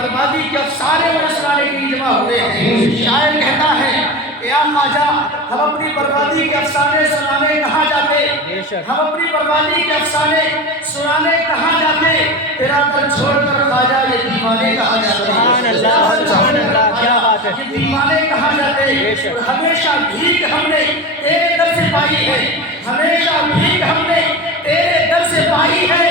بربادی کے افسانے انہیں سنانے کے لیے جمع ہوئے ہیں۔ شاعر کہتا ہے یا خواجہ ہم اپنی بربادی کے افسانے سنانے کہاں جاتے، ہم اپنی بربادی کے افسانے سنانے کہاں جاتے، تیرا در چھوڑ کر خواجہ یہ دیوانے کہاں جاتے، یہ دیوانے کہاں جاتے۔ اور ہمیشہ بھیک ہم نے تیرے در سے پائی ہے، ہمیشہ بھیک ہم نے تیرے در سے پائی ہے،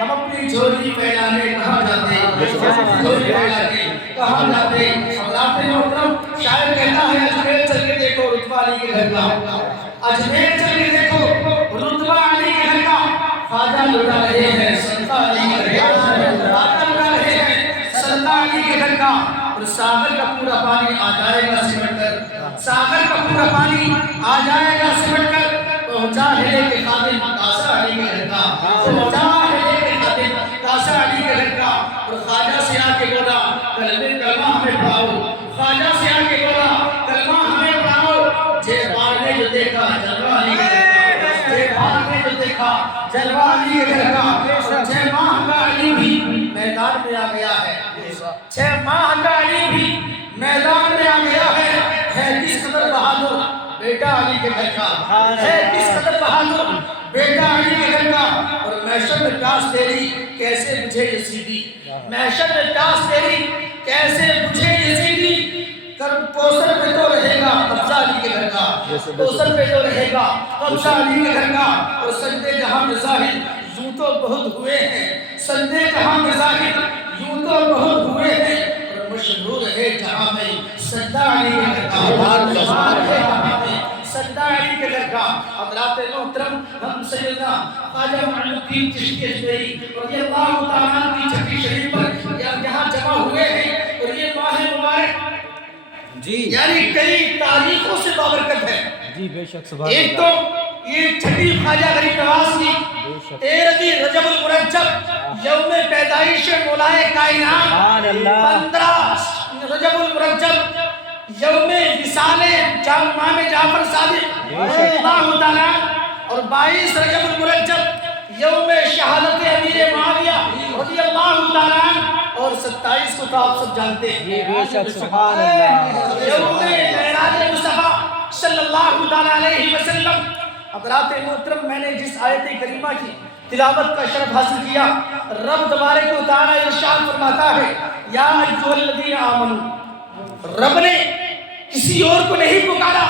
ہم اپنی جھولی پھیلانے کہاں جاتے، جھولی پھیلانے کہاں جاتے۔ حضرات محترم شاعر کہتا ہے اجمیر چل کے دیکھو رتبہ علی کے گھر کا، اجمیر چل کے دیکھو رتبہ علی کے گھر کا، خواجہ لٹا رہے ہیں صدقہ علی کے گھر کا، خواجہ لٹا رہے ہیں صدقہ علی کے گھر کا۔ اور ساغر کا پورا پانی آ جائے گا سمٹ کر، ساغر کا پورا پانی آ جائے گا سمٹ کر، پہنچا ہلے کے خادم کاسا علی کے گھر کا، پہنچا ہلے کے خادم کاسا علی کے گھر کا۔ اور خواجہ سے آ کے بولا کلمہ ہمیں پڑھاؤ، خواجہ سے آ کے بولا کلمہ ہمیں پڑھاؤ۔ جیبار نے جو دیکھا جلوہ علی کے گھر کا، جیبار نے جو دیکھا جلوہ علی کے گھر کا۔ چھ ماہ کا علی بھی میدان میں آ گیا ہے، چھ ماہ کا علی بھی میدان میں آ گیا ہے کس قدر بہادر بیٹا علی کے گھر کا، ہے کس قدر بہادر بیٹا علی کے گھر کا۔ اور محشر میں پیاس تیری کیسے بجھے یزیدی، محشر میں پیاس تیری کیسے بجھے یزیدی، کوثر پہ تو رہے گا قبضہ علی کے گھر کا، کوثر پہ تو رہے گا قبضہ علی کے گھر کا۔ اور سجدے جہاں میں ظاہر یوں تو بہت ہوئے ہیں، سجدے جہاں میں ظاہر یوں تو بہت ہوئے ہیں، اور مشہور ہے جہاں میں سجدہ علی کے گھر کا، سجدہ علی کے گھر کا۔ حضرات محترم ہم سیدنا خواجہ معین الدین چشتی اجمیری رضی اللہ تعالیٰ عنہ کی چھٹی شریف پر یہاں جمع ہوئے ہیں۔ اور یہ ماہ مبارک جی یعنی کئی تاریخوں سے بابرکت ہے۔ جی بے شک سبحان ایک تو اللہ، یہ چھٹی خواجہ غریب نواز کی 13 رجب المرجب یوم پیدائش مولائے کائنات، سبحان اللہ، 15 رجب المرجب یوم وصال امام جعفر صادق رضی اللہ تعالیٰ، اور 22 رجب المرجب یوم شہادت امیر معاویہ رضی اللہ تعالیٰ، اور 27 کو تو آپ سب جانتے ہیں جی بے شک سبحان اللہ، یوم معراج مصطفیٰ صلی اللہ تعالیٰ علیہ وسلم۔ حضرات محترم میں نے جس آیت کریمہ کی تلاوت کا شرف حاصل کیا، رب تبارک و تعالیٰ ارشاد فرماتا ہے یا ایھا الذین آمنوا، رب نے کسی اور کو نہیں پکارا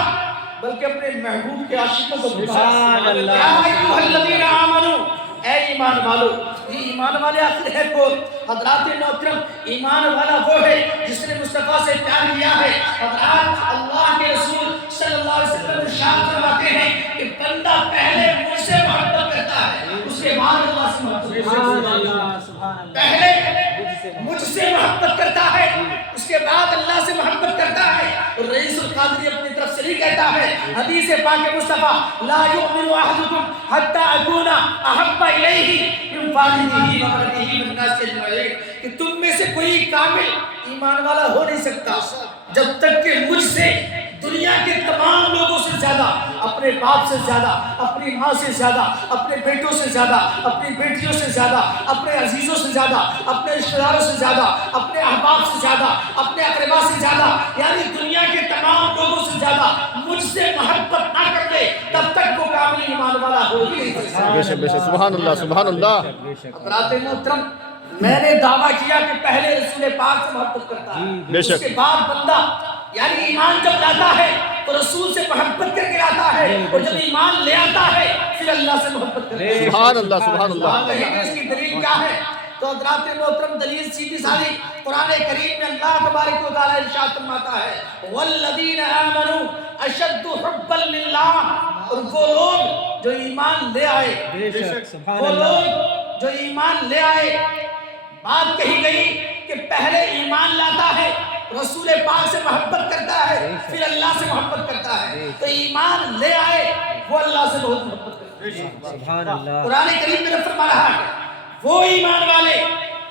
بلکہ اپنے محبوب کے عاشقوں کو پکارا۔ سبحان اللہ، یا ایھا الذین آمنوا، اے ایمان والو۔ یہ ایمان والے آخر ہے کون؟ حضرات محترم ایمان والا وہ ہے جس نے مصطفیٰ سے پیار کیا ہے۔ حضرات اللہ کے رسول صلی اللہ علیہ وسلم ارشاد فرماتے ہیں کہ بندہ پہلے مجھ سے محبت کرتا ہے اس کے بعد اللہ سے محبت کرتا ہے، پہلے مجھ سے محبت کرتا ہے اس کے بعد اللہ سے محبت کرتا ہے۔ اور رئیس القادری اپنی طرف سے نہیں کہتا ہے، حدیث پاک مصطفیٰ لا یؤمن احدکم حتی اکون احب الیہ من والدہ وولدہ والناس اجمعین، کہ تم میں سے کوئی کامل ایمان والا ہو نہیں سکتا جب تک کہ مجھ سے دنیا کے تمام لوگوں سے زیادہ، اپنے باپ سے زیادہ، اپنی ماں سے زیادہ، اپنے بیٹوں سے زیادہ، اپنی بیٹیوں سے زیادہ، اپنے عزیزوں سے زیادہ، اپنے رشتہ داروں سے زیادہ، اپنے احباب سے زیادہ، اپنے اقربا سے زیادہ، یعنی دنیا کے تمام لوگوں سے زیادہ مجھ سے محبت نہ کر لے تب تک وہ کامل ایمان والا ہو ہی نہیں سکتا۔ بے شک بے شک سبحان اللہ سبحان اللہ۔ حضرات محترم میں نے دعویٰ کیا کہ پہلے رسول پاک سے محبت کرتا ہے، بے اس شک۔ کے بعد بندہ یعنی ایمان جب لاتا ہے تو رسول سے محبت کر کے لاتا ہے، اور جب ایمان لے آتا ہے پھر اللہ سے محبت کرتا ہے۔ سبحان اللہ سبحان اللہ۔ اس کی دلیل کیا ہے؟ تو حضرات محترم دلیل سیدھی سادی قرآن کریم میں اللہ تبارک و تعالیٰ ارشاد فرماتا ہے والذین آمنوا اشد حبا للہ، اور وہ لوگ جو ایمان لے آئے، بے شک سبحان وہ اللہ، لوگ جو ایمان لے آئے، بات کہی گئی کہ پہلے ایمان لاتا ہے، رسول پاک سے محبت کرتا ہے، پھر اللہ سے محبت کرتا ہے، تو ایمان لے آئے وہ اللہ سے بہت محبت کرتا ہے۔ سبحان اللہ، قرآن کریم میں فرما رہا ہے وہ ایمان والے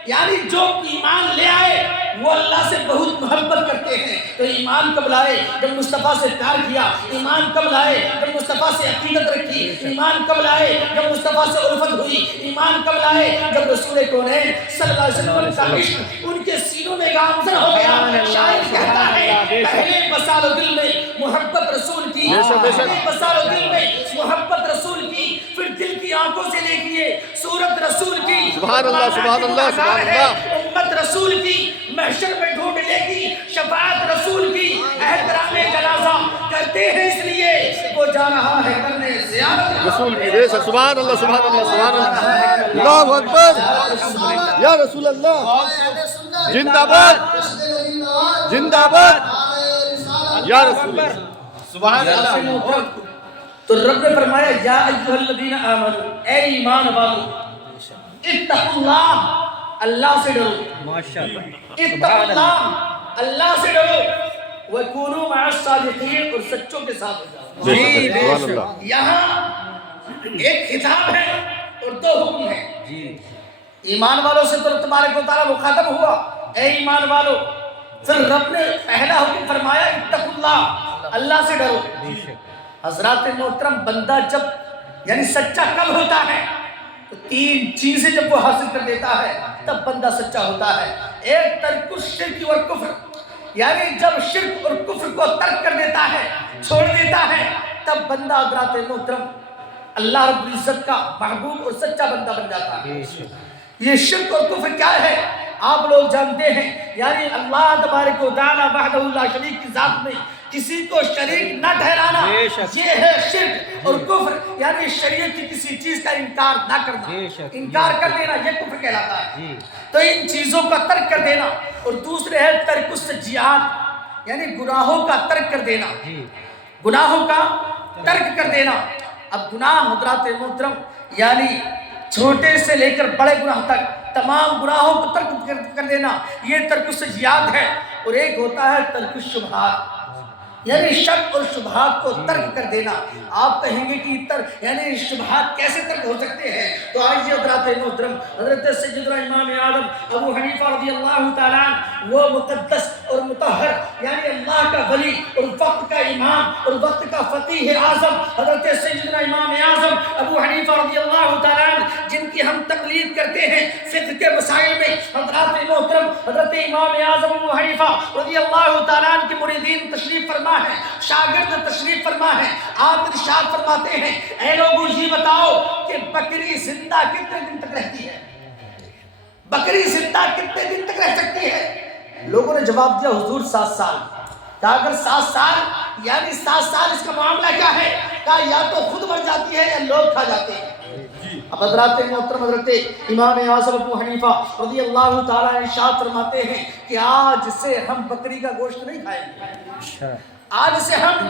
یعنی جو ایمان لے آئے وہ اللہ سے بہت محبت کرتے ہیں۔ تو ایمان کب لائے؟ جب مصطفیٰ سے پیار کیا۔ ایمان کب لائے؟ جب مصطفیٰ سے عقیدت رکھی۔ ایمان کب لائے؟ جب مصطفیٰ سے الفت ہوئی۔ ایمان کب لائے؟ جب رسول کونین صلی اللہ علیہ وسلم کا عشق ان کے سینوں میں میں گامزن ہو گیا. شاعر کہتا ہے پہلے بسالو دل میں محبت رسول کی, پہلے بسالو دل میں محبت رسول کی, پھر دل کی آنکھوں سے دیکھیے صورت رسول کی. سبحان اللہ, سبحان اللہ, سبحان اللہ. امت رسول کی محشر میں ڈھونڈ لے گی, شفاعت رسول کی. احترام جنازہ کرتے ہیں اس لیے وہ جا رہا ہے کرنے زیارت رسول کی بے شک. سبحان اللہ, سبحان اللہ, سبحان اللہ. اللہ اکبر یا رسول اللہ. زندہ باد, زندہ باد یا رسول اللہ. سبحان اللہ. تو رب نے فرمایا یا ایھا الذین آمنوا, اے ایمان والو, اتقوا اللہ, اللہ سے ڈرو. ماشاءاللہ. اتقوا اللہ, اللہ سے ڈرو. وَكُونُوا مَعَ الصَّادِقِينَ, اور سچوں کے ساتھ ہو جاؤ. بے شک, سبحان اللہ. یہاں ایک خطاب ہے اور دو حکم ہیں. ایمان والوں سے تو تبارک و تعالیٰ مخاطب ہوا, اے ایمان والو. پھر رب نے پہلا حکم فرمایا اتقوا اللہ, اللہ سے ڈرو. حضرات محترم, بندہ جب یعنی سچا کب ہوتا ہے تو تین چیزیں جب وہ حاصل کر دیتا ہے تب بندہ سچا ہوتا ہے. ایک ترک الشرک والکفر, یعنی جب شرک اور کفر کو ترک کر دیتا ہے, چھوڑ دیتا ہے, تب بندہ حضرات محترم اللہ رب العزت کا محبوب اور سچا بندہ بن جاتا ہے. یہ شرک اور کفر کیا ہے آپ لوگ جانتے ہیں, یعنی اللہ تبارک و تعالیٰ وحدہ لا شریک کی ذات میں کسی کو شریک نہ ٹھہرانا, یہ ہے شرک اور کفر. یعنی شریعت کی کسی چیز کا انکار نہ کرنا, انکار کر دینا, یہ کفر کہلاتا ہے. تو ان چیزوں کا ترک کر دینا. اور دوسرے ہے ترک السجیات, یعنی گناہوں کا ترک کر دینا, گناہوں کا ترک کر دینا. اب گناہ حضرات محترم یعنی چھوٹے سے لے کر بڑے گناہ تک تمام گناہوں کو ترک کر دینا, یہ ترک السجیات ہے. اور ایک ہوتا ہے ترک الشبہات, یعنی شک اور شبہات کو ترک کر دینا. آپ کہیں گے کہ یعنی شبہات کیسے ترک ہو سکتے ہیں, تو آئیے حضرات محترم, حضرت سیدنا امام اعظم ابو حنیفہ رضی اللہ تعالیٰ عنہ, وہ مقدس اور مطہر یعنی اللہ کا ولی اور وقت کا امام اور وقت کا فقیہ اعظم حضرت سیدنا امام اعظم ابو حنیفہ رضی اللہ تعالیٰ عنہ, جن کی ہم تقلید کرتے ہیں فقہ کے مسائل میں. حضرات محترم حضرت امام اعظم ابو حنیفہ رضی اللہ تعالیٰ عنہ کے مریدین تشریف فرما ہے, شاگرد تشریف فرما ہے. آپ ارشاد فرماتے ہیں اے لوگوں یہ بتاؤ کہ بکری زندہ کتنے دن تک رہتی ہے, بکری زندہ کتنے دن تک رہ سکتی ہے؟ لوگوں نے جواب دیا حضور 7 سال. کہا اگر 7 سال یعنی 7 سال اس کا معاملہ کیا ہے؟ کہا یا تو خود مر جاتی ہے یا لوگ کھا جاتے ہیں. اب حضرات محترم حضرت امام اعظم ابو حنیفہ رضی اللہ تعالیٰ ارشاد فرماتے ہیں کہ آج سے ہم بکری کا گوشت نہیں کھائیں گے, آج سے ہم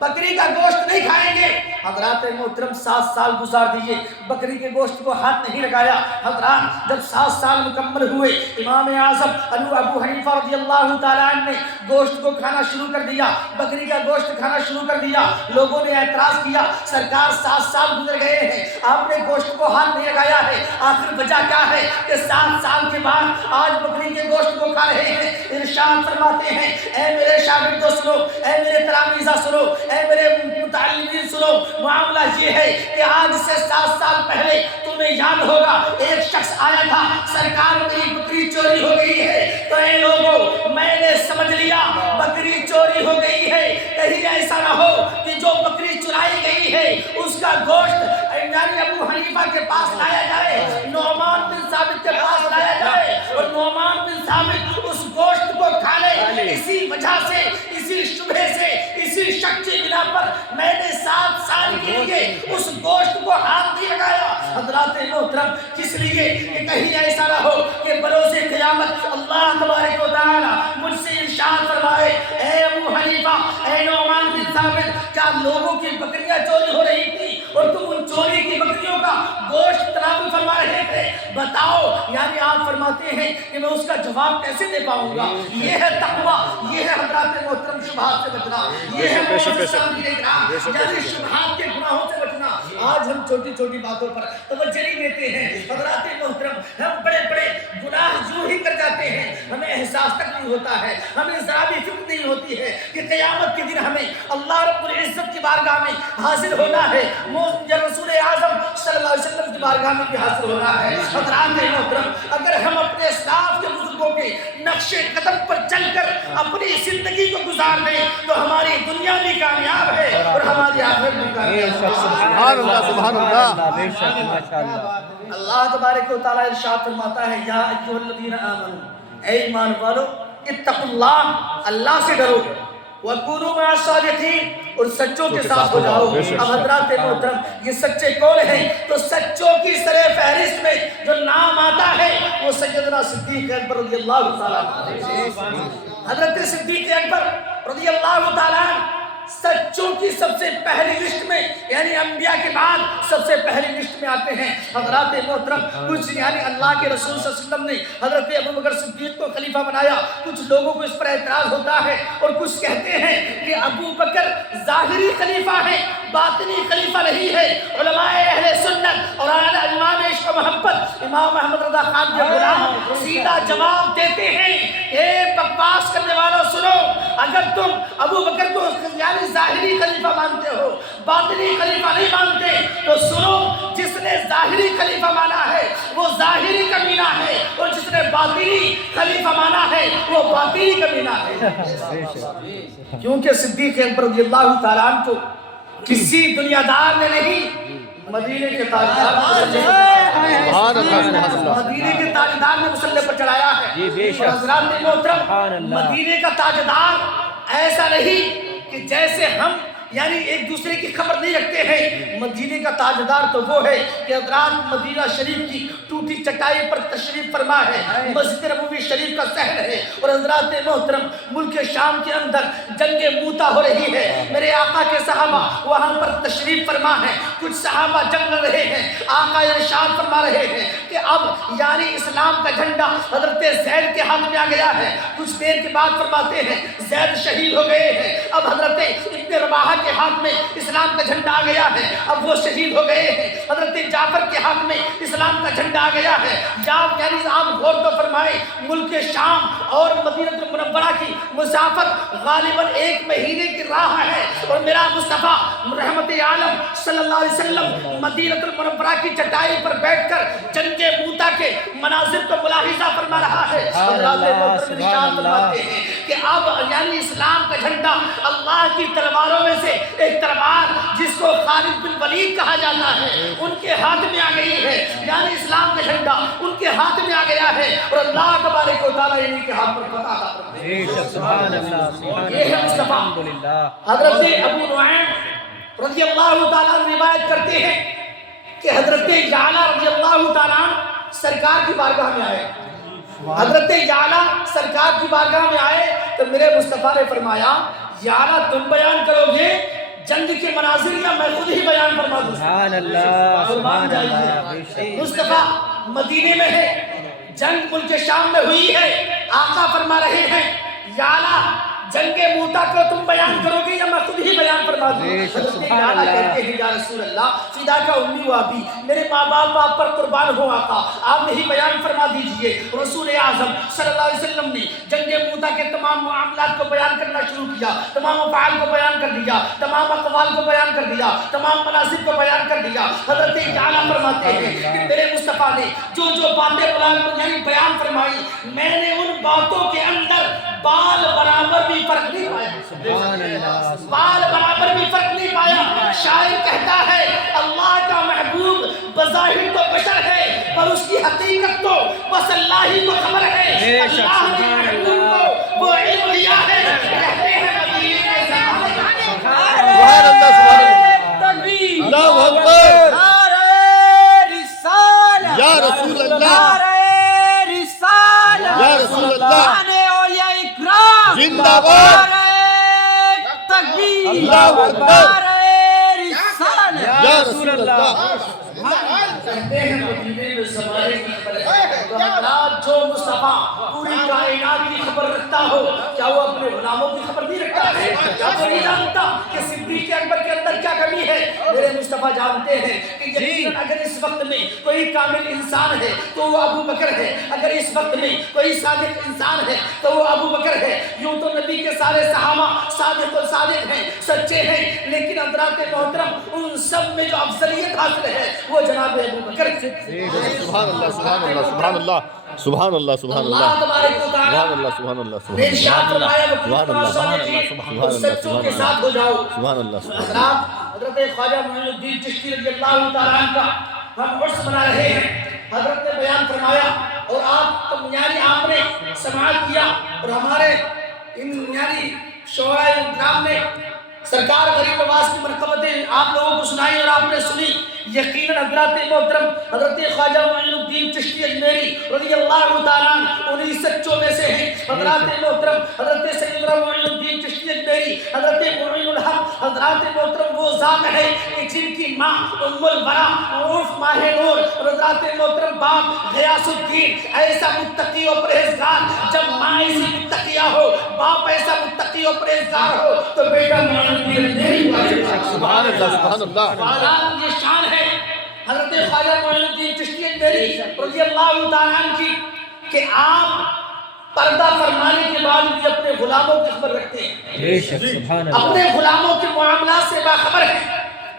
بکری کا گوشت نہیں کھائیں گے. حضرات محترم 7 سال گزار دیے, بکری کے گوشت کو ہاتھ نہیں لگایا. حضرات جب 7 سال مکمل ہوئے, امام اعظم ابو حنیفہ رضی اللہ تعالیٰ عنہ نے گوشت کو کھانا شروع کر دیا, بکری کا گوشت کھانا شروع کر دیا. لوگوں نے اعتراض کیا سرکار 7 سال گزر گئے ہیں, آپ نے گوشت کو ہاتھ نہیں لگایا ہے, آخر وجہ کیا ہے کہ 7 سال کے بعد آج بکری کے گوشت کو کھا رہے ہیں؟ ارشاد فرماتے ہیں اے میرے شاگردوں سنو, اے میرے تلامیذہ سنو, اے میرے متعلمین سنو, معاملہ یہ ہے کہ آج سے 7 سال پہلے تمہیں یاد ہوگا ایک شخص آیا تھا, سرکار میری بکری چوری ہو گئی ہے. تو اے لوگوں میں نے سمجھ لیا بکری چوری ہو گئی ہے, کہیں ایسا نہ ہو کہ جو بکری چرائی گئی ہے اس کا گوشت یعنی ابو حنیفہ کے پاس لایا جائے, نعمان بن ثابت کے پاس لایا جائے اور نعمان بن ثابت اس گوشت کو کھا لے. اسی وجہ سے, اسی شبہ سے, اسی شک کی بنا پر میں نے 7 سال کے لیے اس گوشت کو ہاتھ نہیں لگایا. حضرات محترم کس لیے کہ کہیں ایسا نہ ہو کہ بروز قیامت اللہ تبارک و تعالی مجھ سے ارشاد فرمائے اے ابو حنیفہ, اے نعمان بن ثابت, کیا لوگوں کی بکریاں چوری ہو رہی تھی اور تم ان چوری کی بکریوں کا گوشت تناول فرما رہے تھے؟ بتاؤ. یعنی آپ فرماتے ہیں کہ میں اس کا جواب کیسے دے پاؤں گا. یہ ہے تقوی, یہ ہے حضرات محترم شبہات سے بچنا, یہ ہے اسلام کی احترام, یعنی شبہات کے گناہوں سے بچنا. آج ہم چھوٹی چھوٹی باتوں پر توجہ نہیں دیتے ہیں حضرات محترم, ہم بڑے بڑے گناہ یوں ہی کر جاتے ہیں, ہمیں احساس تک نہیں ہوتا ہے, ہمیں ذرا بھی فکر نہیں ہوتی ہے کہ قیامت کے دن ہمیں اللہ رب العزت کی بارگاہ میں حاضر ہونا ہے, رسول اعظم صلی اللہ علیہ وسلم کی بارگاہ میں بھی حاضر ہونا ہے. حضرات محترم اگر ہم اپنے اسلاف کے بزرگوں کے نقش قدم پر چل کر اپنی زندگی کو گزار دیں تو ہماری دنیا بھی کامیاب ہے اور ہماری آخرت بھی کامیاب ہے۔ سبحان اللہ سبحان اللہ۔ بے شک ماشاءاللہ۔ اللہ تبارک و تعالیٰ ارشاد فرماتا ہے یا ایھا الذین آمنوا، اے ایمان والو، اتقوا اللہ، اللہ سے ڈرو، وَكُونُوا مَعَ الصَّادِقِينَ، اور سچوں کے ساتھ ہو جاؤ۔ اب حضرات محترم، یہ سچے کون ہیں؟ تو سچوں کی سر فہرست میں جو نام آتا ہے وہ سیدنا صدیق اکبر رضی اللہ تعالیٰ عنہ۔ حضرت صدیق اکبر رضی اللہ تعالیٰ عنہ سچوں کی سب سے پہلی لسٹ میں، یعنی انبیاء کے بعد سب سے پہلی لسٹ میں آتے ہیں۔ حضرات محترم، کچھ یعنی اللہ کے رسول صلی اللہ علیہ وسلم نے حضرت ابوبکر صدیق کو خلیفہ بنایا، کچھ لوگوں کو اس پر اعتراض ہوتا ہے اور کچھ کہتے ہیں کہ ابوبکر ظاہری خلیفہ ہے، باطنی خلیفہ نہیں ہے۔ علماء اہل سنت اور امام عشق و محبت امام محمد رضا خان کے غلام سیدھا جواب دیتے ہیں، اے بکواس کرنے والوں سنو، اگر تم ابوبکر کو یعنی ظاہری خلیفہ مانتے ہو، باطنی خلیفہ نہیں مانتے، تو سنو، جس نے ظاہری خلیفہ مانا ہے وہ ظاہری کمینہ ہے، اور جس نے باطنی خلیفہ مانا ہے وہ باطنی کمینہ ہے۔ کیونکہ صدیق اکبر رضی اللہ تعالیٰ عنہ کو کسی دنیا دار نے نہیں، مدینے کے تاجدار مدینے کے تاجدار نے مسلح پر چڑھایا ہے۔ اور حضرات محترم، مدینے کا تاجدار ایسا نہیں کہ جیسے ہم یعنی ایک دوسرے کی خبر نہیں رکھتے ہیں۔ مدینے کا تاجدار تو وہ ہے کہ حضرات مدینہ شریف کی ٹوٹی چٹائی پر تشریف فرما ہے، مسجد نبوی شریف کا صحن ہے، اور حضرات محترم ملک شام کے اندر جنگ موتا ہو رہی ہے، میرے آقا کے صحابہ وہاں پر تشریف فرما ہے، کچھ صحابہ جنگ لڑ رہے ہیں، آقا ارشاد فرما رہے ہیں کہ اب یعنی اسلام کا جھنڈا حضرت زید کے ہاتھ میں آ گیا ہے۔ کچھ دیر کے بعد فرماتے ہیں زید شہید ہو گئے ہیں، اب حضرت ابن رواحہ کے ہاتھ میں اسلام کا جھنڈا آ گیا ہے، اب وہ شہید ہو گئے ہیں۔ حضرت جعفر کے ہاتھ میں اسلام کا جھنڈا آ گیا ہے۔ یعنی آپ غور تو فرمائیں، ملک شام اور مدینہ المنورہ کی مسافت غالباً 1 مہینے کی راہ ہے، اور میرا مصطفیٰ رحمت عالم صلی اللہ علیہ وسلم مدینہ المنورہ کی چٹائی پر بیٹھ کر جنگ موتا کے مناظر کو ملاحظہ فرما رہا ہے۔ حضرات محترم ارشاد فرماتے ہیں کہ اب یعنی اسلام کا جھنڈا اللہ کی تلواروں میں سے ایک تلوار جس کو خالد بن ولید کہا جاتا ہے ان کے ہاتھ میں آ گئی ہے، یعنی اسلام کا جھنڈا ان کے ہاتھ میں آ گیا ہے، اور اللہ تبارک و تعالیٰ انہی کے ہاتھ پر فتح عطا فرمائے۔ بے شک سبحان اللہ سبحان یہ ہے اللہ مصطفیٰ۔ الحمدللہ۔ حضرت ابو نعیم رضی اللہ تعالیٰ عنہ روایت کرتے ہیں کہ حضرت یعلا رضی اللہ تعالیٰ عنہ سرکار کی بارگاہ میں آئے۔ حضرت یعلا سرکار کی بارگاہ میں آئے تو میرے مصطفیٰ نے فرمایا یعلا تم بیان کرو گے جنگ کے مناظر یا میں خود ہی بیان فرما دوں؟ سبحان اللہ سبحان اللہ بے شک۔ مصطفیٰ مدینے میں ہے، جنگ ملک شام میں ہوئی ہے، آقا فرما رہے ہیں یعلا جنگ موتا کو تم بیان کرو گے یا میں خود ہی بیان فرما دوں؟ حضرت یعلا کہتے ہیں یا رسول اللہ فدا کا امی و ابی، میرے ماں باپ آپ پر قربان ہو آقا، آپ ہی بیان فرما دیجئے۔ رسول اعظم صلی اللہ علیہ وسلم نے جنگ موتا کے تمام معاملات کو بیان کرنا شروع کیا، تمام افعال کو بیان کر دیا، تمام اقوال کو بیان کر دیا، تمام مناظر کو بیان کر دیا۔ حضرت یعلا فرماتے ہیں کہ میرے مصطفیٰ نے جو جو باتیں بیان فرمائی، میں نے ان باتوں کے اندر بال برابر بھی فرق نہیں پایا، سبحان اللہ بال برابر بھی فرق نہیں پایا۔ شاعر کہتا ہے اللہ کا محبوب بظاہر تو بشر ہے پر اس کی حقیقت تو بس اللہ ہی کو خبر ہے۔ اللہ نے محبوب کو وہ علم دیا ہے، کہتے ہیں مدینے میں سبحان اللہ سبحان اللہ، اللہ اکبر، یا رسول اللہ، یا رسول اللہ، زندہ باد، اللہ اکبر، یا رسول اللہ۔ کہتے ہیں مدینے میں زمانے کی خبر ہے، تو حضرات جو مصطفیٰ پوری کائنات کی خبر رکھتا ہو کیا وہ اپنے غلاموں کی خبر نہیں رکھتا ہے؟ کیا وہ نہیں جانتا کہ صدیق اکبر کے اندر کیا کمی ہے؟ میرے مصطفیٰ جانتے ہیں کہ یقیناً اگر اس وقت میں کوئی کامل انسان ہے تو وہ ابو بکر ہے، اگر اس وقت میں کوئی صادق انسان ہے تو وہ ابو بکر ہے۔ یوں تو نبی کے سارے صحابہ صادق و صادق ہیں، سچے ہیں، لیکن حضرات محترم ان سب میں جو افضلیت حاصل ہے وہ جناب ابو بکر سے۔ سبحان اللہ سبحان اللہ سبحان اللہ۔ سبحان اللہ سبحان اللہ اللہ تبارک و تعالی سبحان اللہ سبحان اللہ نے سبحان ارشاد فرمایا وہ سبحان اللہ سبحان اللہ سچوں کے ساتھ ہو جاؤ. سبحان اللہ سبحان حضرات حضرت خواجہ معین الدین چشتی رضی اللہ تعالیٰ عنہ کا ہم عرس منا رہے ہیں. حضرت نے بیان فرمایا اور آپ نے سماعت کیا اور ہمارے یعنی شعراء کرام نے سرکار غریب نواز کی منقبتیں آپ لوگوں کو سنائی اور آپ نے سنی. یقیناً حضرت محترم حضرت خواجہ معین الدین چشتی اجمیری رضی اللہ تعالیٰ انہی سچوں میں سے ہیں. حضرت محترم حضرت سیدنا معین الدین چشتی اجمیری حضرت معین الحق حضرت محترم وہ ذات ہے کہ جن کی ماں ام البرا معروف ماہ نور حضرت محترم باپ غیاث الدین ایسا متقی و پرہیزگار. جب ماں ایسی متقیہ ہو باپ ایسا متقی و پرہیزگار ہو تو بیٹا معین الدین اجمیری سبحان اللہ سبحان اللہ. یہ شان ہے حضرت خواجہ معین الدین چشتی اجمیری رضی اللہ تعالیٰ عنہ کی کہ آپ پردہ فرمانے کے بعد بھی اپنے غلاموں کی خبر رکھتے ہیں. بے شک سبحان اللہ. اپنے غلاموں کے معاملات سے باخبر ہیں.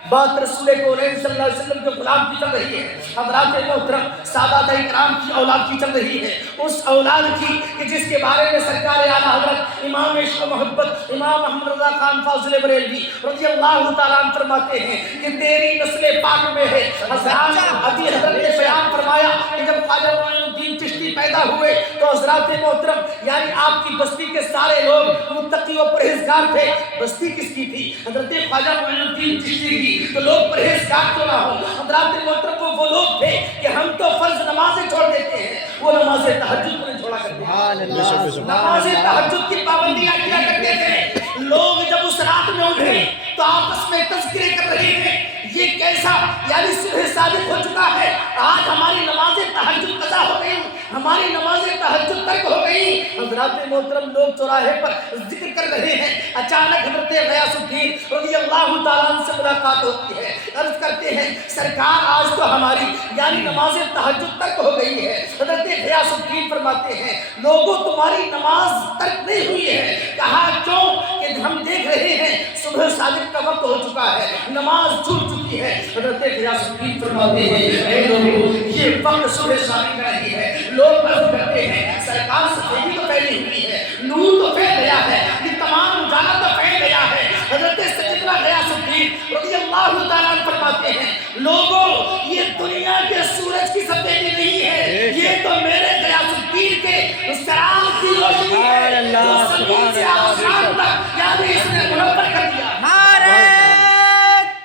بات رسول کریم صلی اللہ علیہ وسلم کے غلام کی چل رہی ہے. حضرات محترم سادات اکرام کی اولاد کی چل رہی ہے. اس اولاد کی کہ جس کے بارے میں سرکار اعلیٰ حضرت امام عشق و محبت امام محمد رضا خان فاضل بریلوی رضی اللہ تعالیٰ عنہ فرماتے ہیں کہ تیری نسل پاک میں ہے. حضرت نے بیان فرمایا کہ جب خواجہ معین الدین چشتی پیدا ہوئے تو حضرات محترم یعنی آپ کی بستی کے سارے لوگ متقی و پرہیزگار تھے. بستی کس کی تھی؟ حضرت خواجہ معین الدین چشتی کی. تو لوگ پرہیزگار کیوں نہ ہو؟ حضرات محترم وہ لوگ تھے کہ ہم تو فرض نمازیں چھوڑ دیتے ہیں وہ نماز تہجد کو نہیں چھوڑا کرتے. نماز تہجد کی پابندیاں کیا کرتے تھے. لوگ جب اس رات میں اٹھے تو آپس میں تذکرے کر رہے ہیں یہ کیسا یعنی صبح صادق ہو چکا ہے. آج ہماری نماز تہجد قضا ہو گئی ہماری نماز تہجد ترک ہو گئی. حضرات محترم لوگ چوراہے پر ذکر کر رہے ہیں. اچانک حضرت غیاث الدین رضی اللہ تعالیٰ عنہ سے ملاقات ہوتی ہے. عرض کرتے ہیں سرکار آج تو ہماری یعنی نماز تہجد ترک ہو گئی ہے. حضرت غیاث الدین فرماتے ہیں لوگوں تمہاری نماز ترک نہیں ہوئی ہے. کہا کیوں؟ کہ ہم دیکھ رہے ہیں صبح صادق کا وقت ہو چکا ہے نماز چھوٹ چکی ہے. حضرت غیاث الدین فرماتے ہیں اے لوگوں یہ وقت صبح صادق کا نہیں ہے. لوگ عرض کرتے ہیں سرکار سفیدی تو پھیلی ہوئی ہے نور تو پھیل گیا ہے یہ تمام اجالا تو پھیل گیا ہے. حضرت سیدنا غیاث الدین رضی اللہ تعالیٰ عنہ فرماتے ہیں لوگوں یہ دنیا کے سورج کی سفیدی نہیں ہے یہ تو میرے غیاث الدین کے سرام کی روشنی ہے جو زمین سے آسمان تک یعنی اس نے منور کر دیا. نعرہ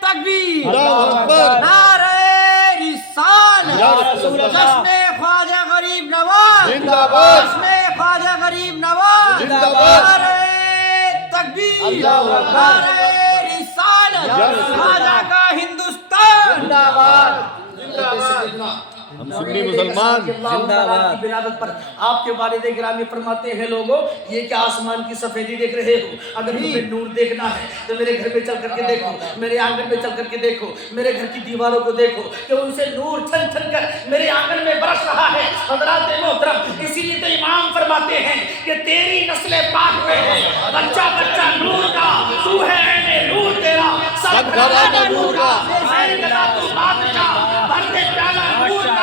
تکبیر اللہ اکبر نعرہ رسالت یا رسول اللہ جشن خواجہ غریب نواز زندہ باد جشن خواجہ غریب نواز زندہ باد نعرہ تکبیر اللہ اکبر نعرہ رسالت یا رسول اللہ خواجہ کا ہندوستان زندہ باد. سیدنا ہم سنی مسلمان زندہ باد کی بنیاد پر آپ کے والد گرامی فرماتے ہیں لوگوں یہ کیا آسمان کی سفیدی دیکھ رہے ہو. اگر تمہیں نور دیکھنا ہے تو میرے گھر میں چل کر کے دیکھو میرے آنگن میں چل کر کے دیکھو میرے گھر کی دیواروں کو دیکھو کہ ان سے نور چھن چھن کر میرے آنگن میں برس رہا ہے. حضرات محترم اسی لیے تو امام فرماتے ہیں کہ تیری نسل پاک میں ہے بچہ بچہ نور کا تو ہے عین نور تیرا سب گھرانا نور کا ہے گدا تو بادشاہ بھرتے پیالہ نور کا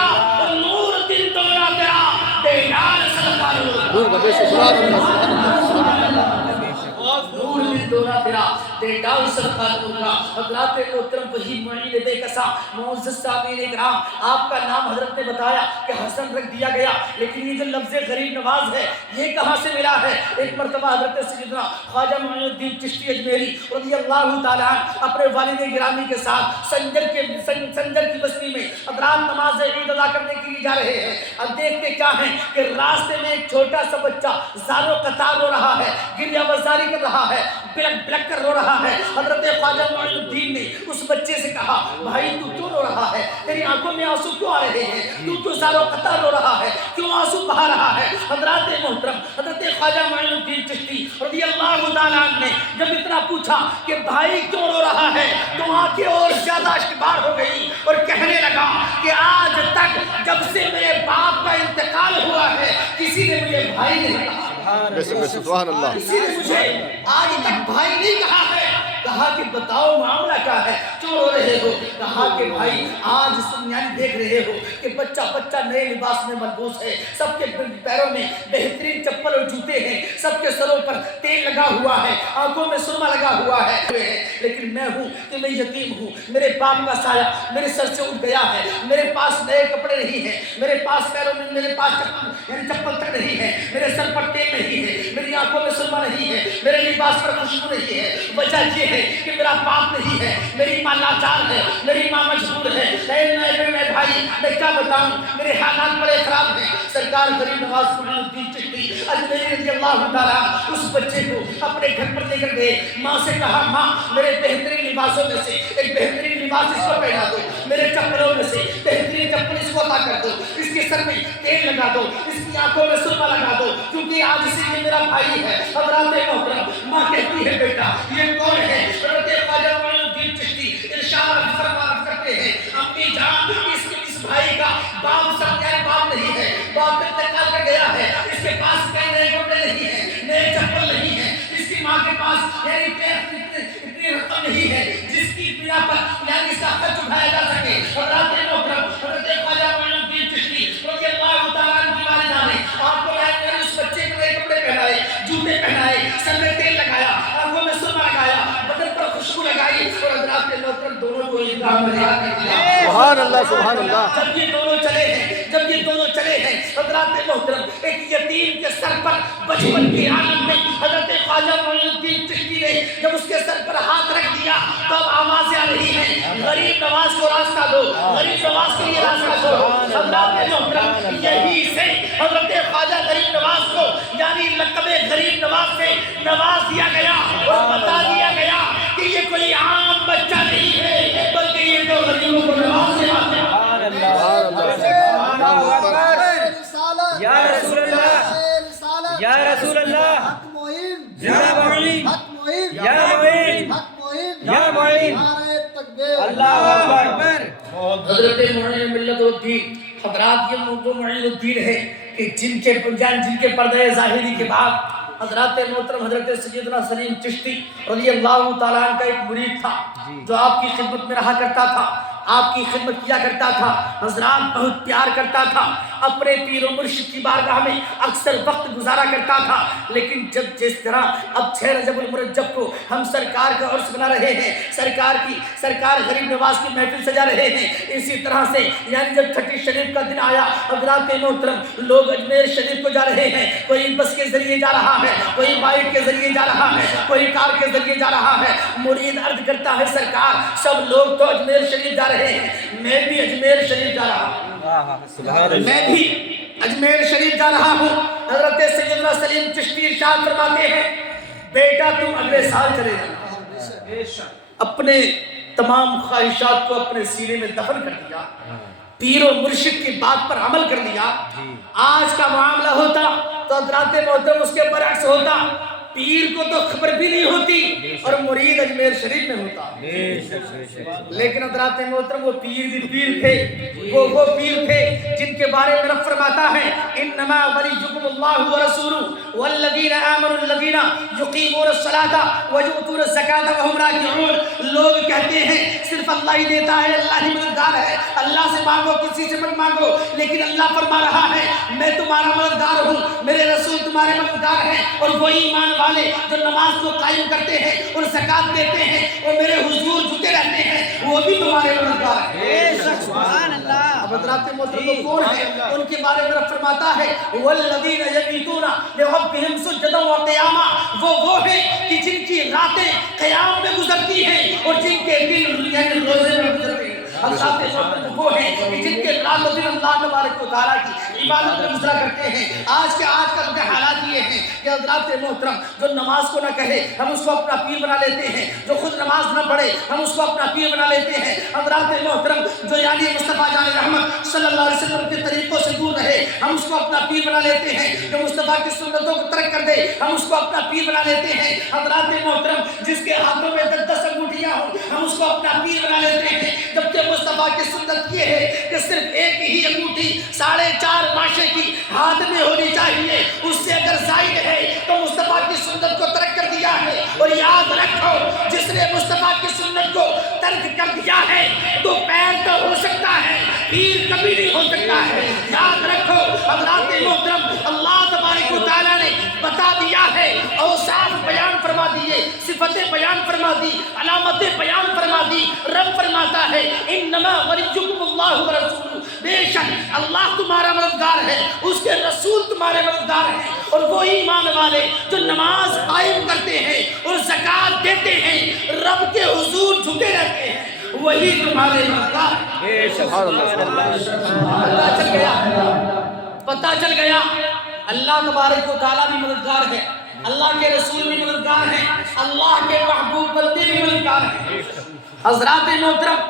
نور دل دونا تیرا بے یار سرکار نور کا بے شک سبحان اللہ سبحان اللہ نور دل دونا تیرا بے ڈال سرکار کا. حضرات محترم وہی معین بے کسا معزز سامعین اکرام آپ کا نام حضرت نے بتایا کہ حسن رکھ دیا گیا لیکن یہ جو لفظ غریب نواز ہے یہ کہاں سے ملا ہے؟ ایک مرتبہ حضرت سیدنا خواجہ معین الدین چشتی اجمیری رضی اللہ تعالیٰ عنہ اپنے والد گرامی کے ساتھ سنجر کی بستی میں حضرات نماز عید ادا کرنے کے لیے جا رہے ہیں. اب دیکھتے کیا ہیں کہ راستے میں ایک چھوٹا سا بچہ زارو قطار رو رہا ہے گریہ بازاری کر رہا ہے بلک بلک کر رو رہا ہے. حضرت خواجہ معین الدین نے اس بچے سے کہا بھائی تو کیوں رو رہا ہے تیری آنکھوں میں آنسو کیوں آ رہے ہیں تو کیوں زارو قطار رو رہا ہے کیوں آنسو بہا رہا ہے؟ حضرات محترم حضرت خواجہ معین الدین چشتی رضی اللہ تعالیٰ عنہ نے جب اتنا پوچھا کہ بھائی کیوں رو رہا ہے تو آنکھیں اور زیادہ اشکبار ہو گئی اور کہنے لگا کہ آج تک جب سے میرے باپ کا انتقال ہوا ہے کسی نے مجھے بھائی نہیں کہا بے شک سبحان اللہ کسی نے مجھے آج تک بھائی نہیں کہا ہے. کہا کہ بتاؤ معاملہ کیا ہے، کیوں رو رہے ہو؟ کہا کہ بھائی آج یعنی دیکھ رہے ہو کہ بچہ بچہ نئے لباس میں ملبوس ہے، سب کے پیروں میں بہترین چپل اور جوتے ہیں، سب کے سروں پر تیل لگا ہوا ہے، آنکھوں میں سرما لگا ہوا ہے، لیکن میں ہوں کہ میں یتیم ہوں، میرے باپ کا سایہ میرے سر سے اٹھ گیا ہے، میرے پاس نئے کپڑے نہیں ہیں، میرے پاس پیروں میں میرے پاس چپل تک نہیں ہے، میرے سر پر تیل نہیں ہے، میری آنکھوں میں سرما نہیں ہے، میرے لباس پر خوشبو نہیں ہے۔ وجہ یہ ہے کہ میرا باپ نہیں ہے، میری ماں لاچار ہے، میری ماں مجبور ہے۔ میں بھائی میں کیا بتاؤں، میرے حالات بڑے خراب ہیں۔ سرکار غریب نواز معین الدین چشتی اجمیری رضی اللہ تعالیٰ اس بچے کو اپنے گھر پر لے کر گئے، ماں سے کہا ماں میرے بہترین لباسوں میں سے ایک بہترین لباس اس کو پہنا دو، میرے چپلوں میں سے بہترین چپل اس کو عطا کر دو، اس کے سر میں تیل لگا دو، اس کی آنکھوں میں سرما لگا دو، کیونکہ آج اسی لیے میرا بھائی ہے۔ حضرات محترم، ماں کہتی ہے بیٹا یہ کون ہے؟ حضرت خواجہ معین الدین چشتی ارشاد کرتے ہیں اپنی جان اس بھائی کا باپ سمجھائے باپ نہیں ہے، باپ انتقال کر گیا ہے، اس کے پاس کئی نئے کپڑے نہیں ہیں، نئے چپل نہیں ہیں، اس کی ماں کے پاس اتنی رقم نہیں ہے جس کی بنا پر یعنی اس کا خرچ اٹھایا جا سکے۔ حضرات محترم، حضرت خواجہ معین الدین چشتی رضی اللہ تعالیٰ عنہ کی والدہ نے آپ کو اس بچے کو نئے کپڑے پہنائے، جوتے پہنائے، سر میں تیل لگایا، آنکھوں میں سرما لگایا، بدن پر خوشبو لگائی، اور حضرات محترم دونوں کو عیدگاہ میں لے کر گیا۔ سبحان اللہ سبحان اللہ۔ جب یہ دونوں چلے ہیں حضرات محترم، ایک یتیم کے سر پر بچپن کی عالم میں حضرت خواجہ معین الدین چشتی نے جب اس کے سر پر ہاتھ رکھ دیا تو اب آوازیں آ رہی ہیں غریب نواز کو راستہ دو، غریب نواز کے لیے راستہ دو۔ حضرات محترم، یہی سے حضرت خواجہ غریب نواز کو یعنی لقب غریب نواز سے نواز دیا گیا اور بتا دیا گیا کہ یہ کوئی عام بچہ نہیں ہے بلکہ یہ تو غریبوں کو نوازنے والا ہے۔ یا رسول اللہ، یا رسول اللہ، یا معین، یا معین، یا معین، اللہ اکبر۔ حضرت معین ملت الدین، حضرات یہ وہ معین الدین ہے کہ جن کے پردے ظاہری کے بعد حضرات محترم حضرت سیدنا سلیم چشتی رضی اللہ تعالیٰ عنہ کا ایک مرید تھا جو آپ کی خدمت میں رہا کرتا تھا، آپ کی خدمت کیا کرتا تھا، حضرات بہت پیار کرتا تھا، اپنے پیر و مرشد کی بارگاہ میں اکثر وقت گزارا کرتا تھا۔ لیکن جس طرح اب 6 رجب المرجب کو ہم سرکار کا عرس بنا رہے ہیں، سرکار غریب نواز کی محفل سجا رہے ہیں، اسی طرح سے یعنی جب چھٹی شریف کا دن آیا حضرات محترم لوگ اجمیر شریف کو جا رہے ہیں، کوئی بس کے ذریعے جا رہا ہے، کوئی بائک کے ذریعے جا رہا ہے، کوئی کار کے ذریعے جا رہا ہے۔ مرید عرض کرتا ہے سرکار سب لوگ تو اجمیر شریف جا رہے ہیں، میں بھی اجمیر شریف جا رہا ہوں، میں بھی اجمیر شریف جا رہا ہوں۔ حضرت سیدنا سلیم چشتی ارشاد فرماتے ہیں بیٹا تم اگلے سال چلے جانا۔ اپنے تمام خواہشات کو اپنے سینے میں دفن کر دیا، پیر و مرشد کی بات پر عمل کر لیا۔ آج کا معاملہ ہوتا تو حضرات محترم اس کے برعکس ہوتا، پیر کو تو خبر بھی نہیں ہوتی اور مرید اجمیر شریف میں ہوتا۔ لیکن حضرات محترم وہ پیر بھی پیر تھے، وہ پیر تھے جن کے بارے میں رب فرماتا ہے انما ولیکم اللہ ورسولہ والذین آمنوا الذین یقیمون الصلاۃ ویؤتون الزکاۃ وهم راکعون۔ لوگ کہتے ہیں صرف اللہ ہی دیتا ہے، اللہ ہی مددگار ہے، اللہ سے مانگو کسی سے مت مانگو، لیکن اللہ فرما رہا ہے میں تمہارا مددگار ہوں، میرے رسول تمہارے مددگار ہیں، اور وہی ایمان والے جو نماز کو قائم کرتے ہیں اور زکات دیتے ہیں اور میرے حضور جھکے رہتے ہیں وہ بھی تمہارے مددگار ہیں۔ سبحان اللہ۔ اب حضرات محترم کون ہیں ان کے بارے میں فرماتا ہے والذین یبیتون لربہم سجدا وقیاما، وہ ہیں کہ جن کی راتیں قیام میں گزرتی ہیں اور جن کے دن یعنی روزے میں گزرتے ہیں۔ حضرات وہ ہیں کہ جن کے رات و دن اللہ تبارک و تعالیٰ کی عبادت میں گزرا کرتے ہیں۔ آج کا حالات یہ ہیں کہ حضرات محترم جو نماز کو نہ کہے ہم اس کو اپنا پیر بنا لیتے ہیں، جو خود نماز نہ پڑھے ہم اس کو اپنا پیر بنا لیتے ہیں۔ حضرات محترم جو یعنی مصطفیٰ جان رحمت صلی اللہ علیہ وسلم کے طریقوں سے دور رہے ہم اس کو اپنا پیر بنا لیتے ہیں، جو مصطفیٰ کی سنتوں کو ترک کر دے ہم اس کو اپنا پیر بنا لیتے ہیں۔ حضرات محترم جس کے ہاتھوں میں 10 انگوٹھیاں ہوں ہم اس کو اپنا پیر بنا لیتے ہیں، جبکہ مصطفیٰ کی سنت یہ ہے کہ صرف ایک ہی انگوٹھی 4.5 ماشے کی ہاتھ میں ہونی چاہیے، اس سے اگر زائد ہے تو مصطفیٰ کی سنت کو ترک کر دیا ہے، اور یاد رکھو جس نے مصطفیٰ کی سنت کو ترک کر دیا ہے تو پیر تو ہو سکتا ہے پیر کبھی نہیں ہو سکتا ہے. یاد رکھو حضرات محترم اللہ تبارک و تعالیٰ نے بتا دیا ہے اوصاف بیان فرما دیے صفتیں بیان فرما دی علامتیں بیان فرما دی. رب فرماتا ہے انما ولیکم اللہ ورسولہ بے شک اللہ تمہارا مددگار ہے اس کے رسول تمہارے مددگار ہیں اور وہ ایمان والے جو نماز قائم کرتے ہیں اور زکوٰۃ دیتے ہیں رب کے حضور جھکے رہتے ہیں وہی تمہارے مددگار. پتہ چل گیا اللہ تبارک و تعالیٰ بھی مددگار ہے اللہ کے رسول بھی مددگار ہیں اللہ کے محبوب بندے بھی مددگار ہیں. حضرات محترم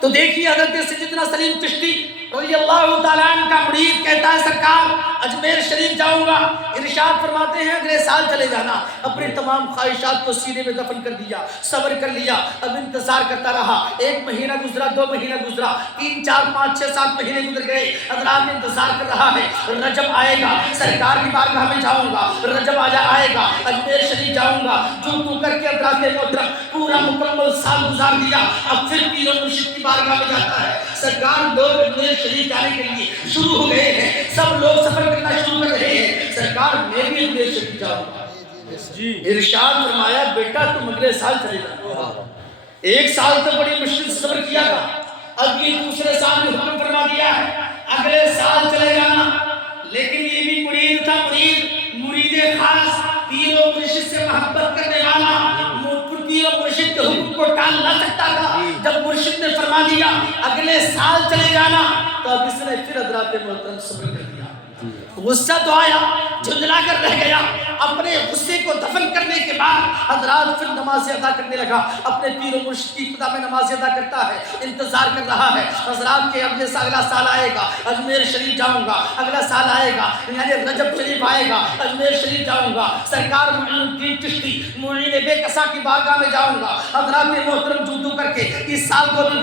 تو دیکھیے حضرت سیدنا سلیم چشتی رضی اللہ تعالیٰ عنہ کا مرید کہتا ہے سرکار اجمیر شریف جاؤں گا. ارشاد فرماتے ہیں اگلے سال چلے جانا. اپنی تمام خواہشات کو سینے میں دفن کر دیا صبر کر لیا. اب انتظار کرتا رہا. 1 مہینہ گزرا 2 مہینہ گزرا 3 4 5 6 7 مہینے گزر گئے. حضرات انتظار کر رہا ہے رجب آئے گا سرکار کی بارگاہ میں جاؤں گا. رجب آئے گا اجمیر شریف جاؤں گا جو کر کے حضرات محترم پورا مکمل سال گزار دیا. اب پھر پیر و مرشد کی بارگاہ میں جاتا ہے. سرکار لوگ اجمیر شریف جانے کے لیے شروع ہو گئے ہیں سب لوگ سفر کرنا شروع کر رہے ہیں. سرکار میں بھی اجمیر شریف جاؤں گا. ارشاد فرمایا بیٹا تم اگلے سال چلے جانا. 1 سال تو بڑی مشکل سے صبر کیا تھا اب یہ دوسرے سال میں حکم فرما دیا ہے اگلے سال چلے جانا. لیکن یہ بھی مرید تھا مرید خاص پیر و مرشد سے محبت کرنے والا پیر و مرشد کے حکم کو ٹال نہ سکتا تھا. جب مرشد نے فرما دیا اگلے سال چلے جانا تو اب اس نے پھر حضرات محترم صبر کر دیا. غصہ تو آیا جھنجلا کر رہ گیا. اپنے غصے کو دفن کرنے کے بعد حضرات پھر نماز ادا کرنے لگا. اپنے پیر و مرشد کی خدا میں نماز ادا کرتا ہے انتظار کر رہا ہے حضرات کے اگلا سال آئے گا اجمیر شریف جاؤں گا. اگلا سال آئے گا یعنی رجب شریف آئے گا اجمیر شریف جاؤں گا. سرکار معین الدین چشتی معین بے کسا کی بارگاہ میں جاؤں گا. حضرات محترم جدو کر کے اس سال کو بھی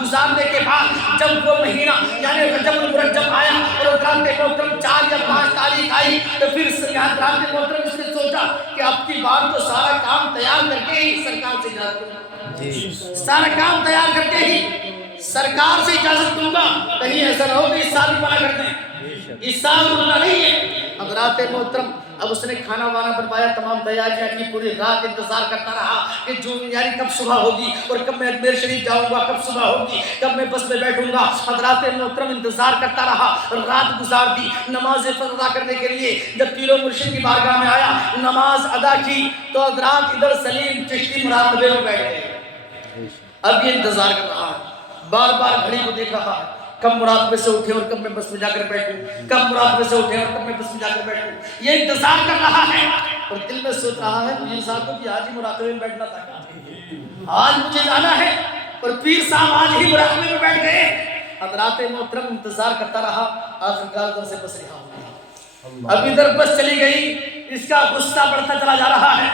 گزارنے کے بعد جب وہ مہینہ یعنی رجب المرجب آیا اور حضرات محترم 4 یا 5 تاریخ آئی تو پھر حضرات محترم اس نے سوچا کہ اب کی بار تو سارا کام تیار کر کے ہی سرکار سے اجازت دوں گا. سارا کام تیار کر کے ہی سرکار سے اجازت دوں گا. کہیں ایسا نہ ہو کہ اس سال بھی منع کر دیں اس سال رکنا نہیں ہے. حضرات محترم اب اس نے کھانا وانا بنوایا تمام تیاریاں کی پوری رات انتظار کرتا رہا کہ جو یعنی کب صبح ہوگی اور کب میں اجمیر شریف جاؤں گا کب صبح ہوگی کب میں بس میں بیٹھوں گا. حضرات محترم انتظار کرتا رہا رات گزار دی نماز فرض ادا کرنے کے لیے. جب پیر و مرشد کی بارگاہ میں آیا نماز ادا کی تو حضرات ادھر سلیم چشتی مراقبے میں بیٹھ گئے. اب یہ انتظار کر رہا ہے بار بار گھڑی کو دیکھ رہا ہے کب مراقبے سے اٹھے اور کب میں بس میں جا کر بیٹھوں کب مراقبے سے اٹھے اور کب میں بس میں جا کر بیٹھوں. یہ انتظار کر رہا ہے اور دل میں سوچ رہا ہے پیر صاحب کو کہ آج ہی مراقبے میں بیٹھنا تھا آج مجھے جانا ہے اور پیر صاحب آج ہی مراقبے میں بیٹھ گئے. حضرات محترم انتظار کرتا رہا آخرکار ادھر سے بس رہا ہوں. اب ادھر بس چلی گئی اس کا غصہ بڑھتا چلا جا رہا ہے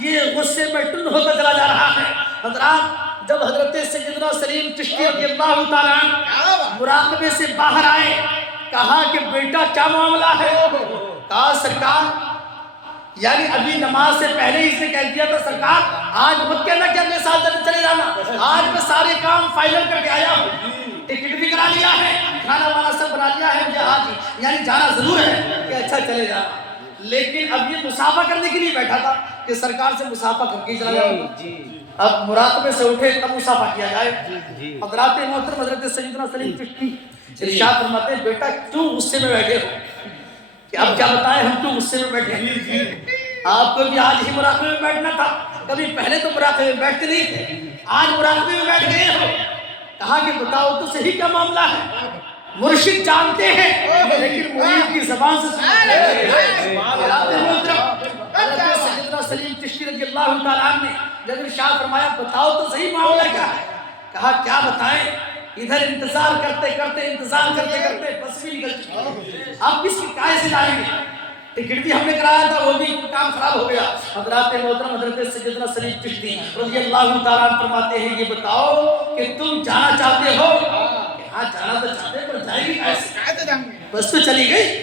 یہ غصے میں ٹن ہوتا چلا جا رہا ہے. حضرات جب حضرت سیدنا سلیم چشتی رضی اللہ تعالیٰ عنہ مراقبے سے باہر آئے کہا کہ بیٹا کیا معاملہ ہے. کہا سرکار یعنی ابھی نماز سے پہلے ہی اس نے کہہ دیا تھا سرکار آج مت کہنا کہ اگلے سال چلے جانا. آج میں سارے کام فائنل کر کے آیا ہوں ٹکٹ بھی کرا لیا ہے کھانا وانا سب بنا لیا ہے مجھے آج یعنی جانا ضرور ہے کہ اچھا چلے جانا. لیکن اب یہ مسافہ کرنے کے لیے بیٹھا تھا کہ سرکار سے مسافہ کر کے چلا جاؤں. اب مراقبے سے اٹھے تب مسافہ کیا جائے. حضرات محترم حضرت سیدنا سلیم چشتی ارشاد فرماتے ہیں بیٹا کیوں غصے میں بیٹھے ہو کہ اب کیا بتائیں ہم کیوں غصے میں بیٹھے. آپ کو بھی آج ہی مراقبے میں بیٹھنا تھا کبھی پہلے تو مراقبے میں بیٹھتے نہیں تھے آج مراقبے میں بیٹھ گئے ہو. کہا کہ بتاؤ تو صحیح کیا معاملہ ہے. مرشد جانتے ہیں لیکن مرید کی زبان سے سنتے ہیں. حضرت سیدنا سلیم چشتی رضی اللہ تعالیٰ عنہ نے جب ارشاد فرمایا بتاؤ تو صحیح معاملہ کیا ہے. کہا کیا بتائیں ادھر انتظار کرتے بس بھی نکل چکی آپ کس کی کائے سے لائیں گے. ٹکٹ بھی ہم نے کرایا تھا وہ بھی کام خراب ہو گیا. حضرات محترم حضرت سیدنا سلیم چشتی رضی اللہ تعالیٰ عنہ فرماتے ہیں یہ بتاؤ کہ تم جانا چاہتے ہو. ہاں جانا تو چاہتے پر جائے گی کیسے بس تو چلی گئی.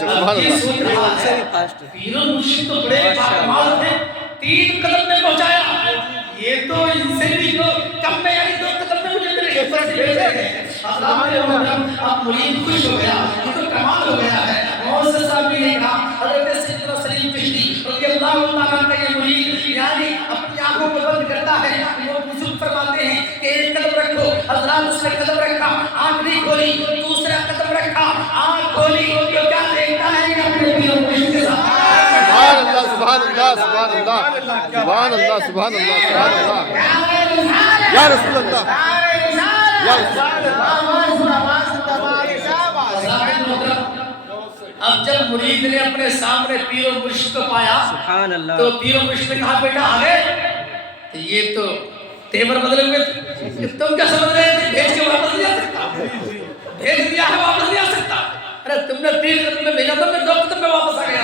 سبحان یہ اللہ سوچ رہا سے ہے بھی فاسٹ پیروں مرشد تو بڑے باکمال تھے 3 قدم میں پہنچایا یہ تو ان سے بھی تو کم میں یعنی 2 قدم میں مجھے میرے حفظ سے بھیجے گئے اب مرید خوش ہو گیا یہ تو کمال ہو گیا ہے محسن صاحب نے کہا حضرت سیدنا سلیم چشتی رضی اللہ تعالیٰ کا یہ مرید یعنی اپنی آنکھوں کو بند کرتا ہے وہ بزرگ فرماتے ہیں کہ ایک قدم رکھو حضرات اس نے قدم رکھا آنکھ نہیں کھولی دوسرا قدم رکھا آنکھ کھولی تو کیا دیکھتا ہے کہ اپنے پیروں مرشد کے ساتھ سبحان اللہ سبحان اللہ سبحان اللہ سبحان اللہ سبحان اللہ سبحان اللہ یا رسول اللہ یا رسول اب جب مرید نے اپنے سامنے پیر و مرشد کو پایا سبحان اللہ تو پیر و مرشد نے کہا بیٹا آگے یہ تو تیور بدلے ہوئے تھے تم کیا سمجھ رہے تھے بھیج کے واپس نہیں آ سکتا بھیج دیا ہے واپس نہیں آ سکتا ارے تم نے 3 قدم میں بھیجا تھا میں 2 قدم میں واپس آ گیا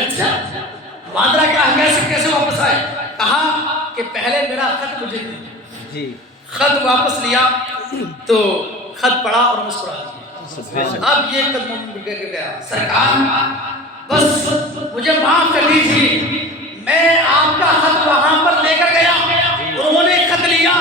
اچھا مادرا کہا کیسے واپس آئے کہا کہ پہلے میرا خط مجھے دے جی خط واپس لیا تو خط پڑھا اور مسکرا دیا اب یہ قدم بگڑ گیا سرکار بس مجھے معاف کر دیجیے میں آپ کا خط وہاں پر لے کر گیا انہوں نے خط لیا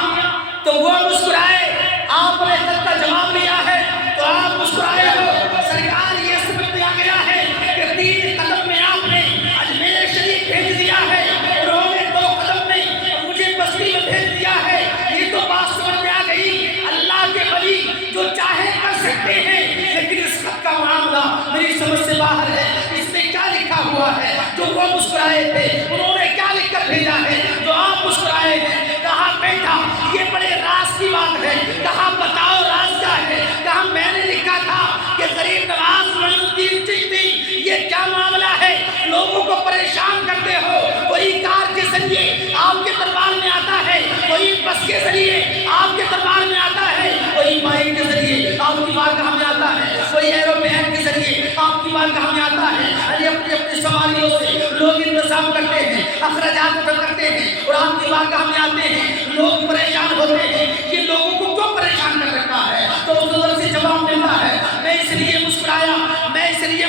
تو وہ مسکرائے آپ نے خط کا جواب لیا ہے تو آپ مسکرائے ہو سرکار یہ سمجھ میں آ گیا ہے کہ 3 قدم میں آپ نے اجمیر شریف بھیج دیا ہے انہوں نے 2 قدم میں مجھے بستی میں بھیج دیا ہے یہ تو بات سمجھ میں آ گئی اللہ کے ولی جو چاہے کر سکتے ہیں لیکن اس خط کا معاملہ میری سمجھ سے باہر ہے اس میں کیا لکھا ہوا ہے جو وہ مسکرائے تھے انہوں نے کیا لکھ کر بھیجا ہے جو آپ مسکرائے ہیں کہا بیٹا یہ بڑے راز کی بات ہے کہا بتاؤ راز کیا ہے کہا میں نے لکھا تھا کہ غریب نواز معین الدین چشتی یہ کیا معاملہ ہے لوگوں کو پریشان کرتے ہو کوئی کار کے ذریعے آپ کے دربار میں آتا ہے کوئی بس کے ذریعے آپ کے دربار میں آتا ہے کوئی بائک کے ذریعے آپ کی بارگاہ میں آتا ہے کوئی ایروپلین کے ذریعے آپ کی بارگاہ میں آتا ہے ارے اپنی اپنی سواریوں سے لوگ انتظام کرتے ہیں اخراجات ادا کرتے ہیں اور آپ کی بارگاہ میں آتے ہیں لوگ پریشان ہوتے ہیں یہ لوگوں کو کیوں پریشان کر رکھا ہے تو اس نظر سے جواب ملتا ہے میں اس لیے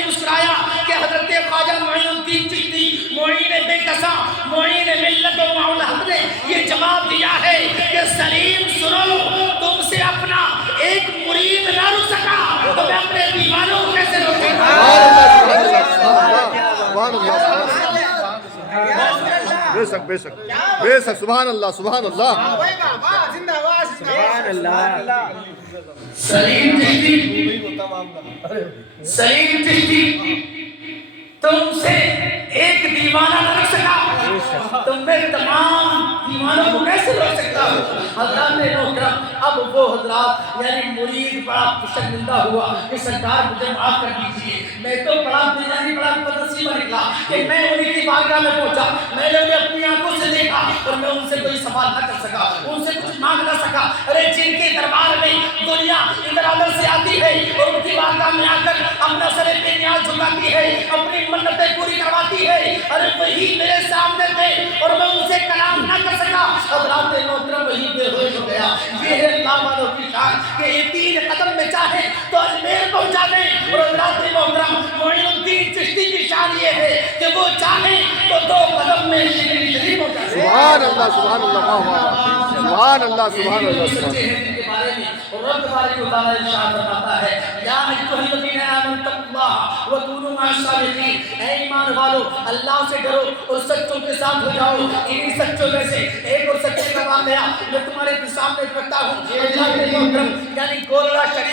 مسکرایا کہ حضرت خواجہ معین الدین چشتی معین بے کساں معین ملت و معین حق نے یہ جواب دیا ہے کہ سلیم سنو تم سے اپنا ایک مرید نہ رک سکا تو میں اپنے دیوانوں کو کیسے روکوں بے شک بے شک بے شک سبحان اللہ سبحان اللہ سبحان اللہ سلیم چشتی تم سے ایک دیوانہ نہ رکھ سکا تم میں تمام دیوانوں کو کیسے روک سکتا ہوں حضرات محترم اب وہ حضرات یعنی مرید بڑا شرمندہ ہوا کہ سرکار مجھے معاف کر دیجیے میں تو بڑا بدنصیبہ نکلا کہ میں انہیں کی بارگاہ میں پہنچا میں نے انہیں اپنی آنکھوں سے دیکھا اور میں ان سے کوئی سوال نہ کر سکا ان سے کچھ مانگ نہ سکا ارے جن کے دربار میں دنیا ادھر ادھر سے آتی ہے اور ان کی بارگاہ میں آ کر اپنا سر پہ نیاز جھکاتی ہے اپنی منتیں پوری کرواتی ہے ارے وہی میرے سامنے تھے اور میں ان سے کلام نہ کر سکا حضرات محترم وہی بے ہوش ہو گیا یہ ہے اللہ والوں کی شان کہ یہ 3 قدم میں چاہے تو اجمیر پہنچا دیں اور حضرات محترم معین الدین چشتی کی شان یہ ہے کہ وہ چاہے تو 2 قدم میں شریف پہنچا دیں سبحان اللہ سبحان اللہ سبحان اللہ سبحان اللہ سچے ہیں جن کے بارے میں اور رب تبارک و تعالی ارشاد فرماتا ہے یا ایھا الذین آمنوا اللہ وکونوا مع الصادقین اے ایمان والو اللہ سے ڈرو اور سچوں کے ساتھ ہو جاؤ انہی سچوں میں سے ایک اور سچے کا واقعہ میں تمہارے سامنے رکھتا ہوں یعنی گولڑا شریف